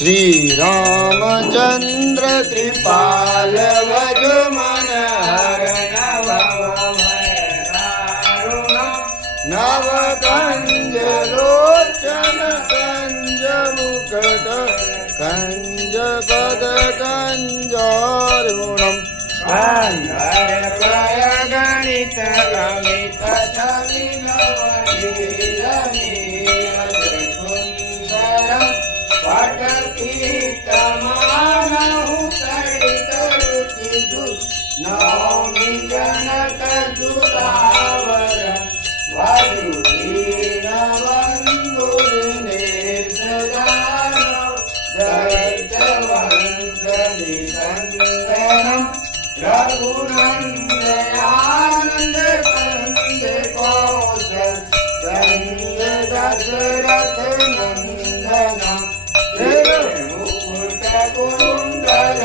श्री रामचंद्र कृपाल भज मन हर नव कंज लोचन कंज मुकुट कंज पद कंजारुणम कंधर प्रय गणित अमित छवि नवनील सुंदरम पटपीतमानहु सरित रुचि नौमि जनक सुतावर वधुदीन बंधुर्नेत्रदानव दैत्यवंशनिकन्दनम् रघुनन्दयानन्द कंद कौशल चन्द्र दशरथ नन्दनम् मुकुट कुण्डल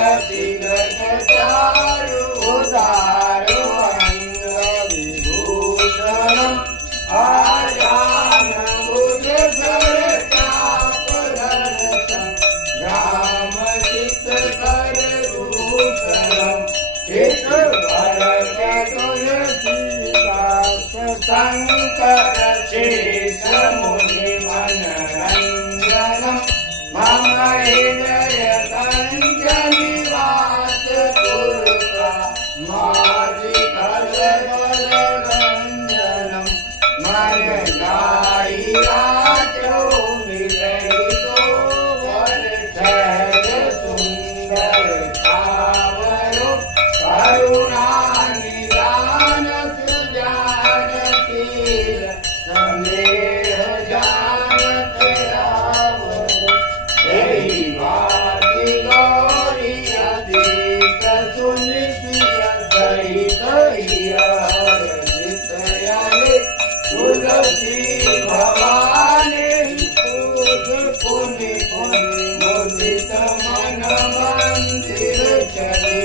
चारु उदारु अंगविभूषणम् आजान भुज धर चाप दर्शन राम चित्तकर भूषणम् एक भरत तुलसीदास शंकर शेष मुनि मनरंजनम् मम हृदय कंजनिवास तुलसा माधि कलरंजनम् मन गाइराचो मिलहितो वर सहज सुंदर सावरो करुणा निदान सुजानशील स्नेह जानत रावण तेरी भाति गौरी अधिक सुनिसिय सहित हियले तुलसी भवानी पूज पुनि पुनि मुदित मन मंदिर चले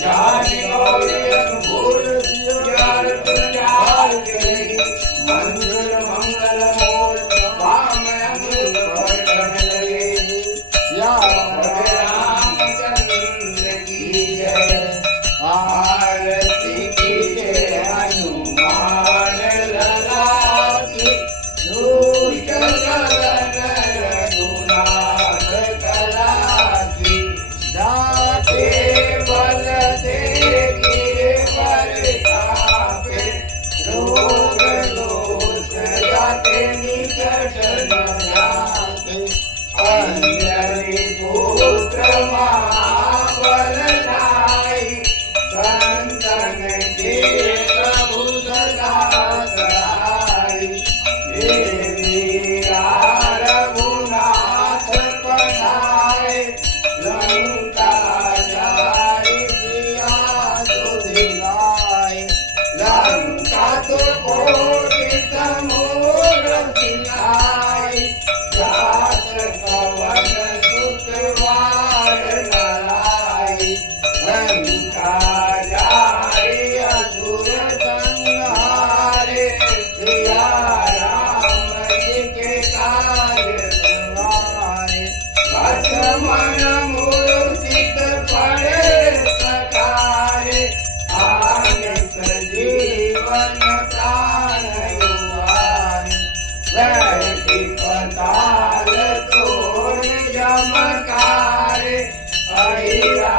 जानि गौरी अनुभूल सियार तुझार गई मंजुल मंगल मोल वाम अमृत वर्धन लगे या रामचंद्र की जय आरती की जय हनुमान लला की दुष्ट गगन रघुनाथ कला की जाते बल से गिरे पर कापे रोग दोष जाते निकट न जाते अंजलि पुत्र महाबल नाई संतन के प्रभु सदा सहाय हे वीरा रघुनाथ पधारे लंका जाई सिया सुधिलाय लंका तो कोटि समूर सिलाय जात पवन सुत वार नराय लंका जाई असुर संहारे सिया राम जी के काज सवारे लक्ष्मण मूर्छित पड़े सकारे आनित जीवन प्राण युवान वैति पताल तोड़ जमकारे अहिरा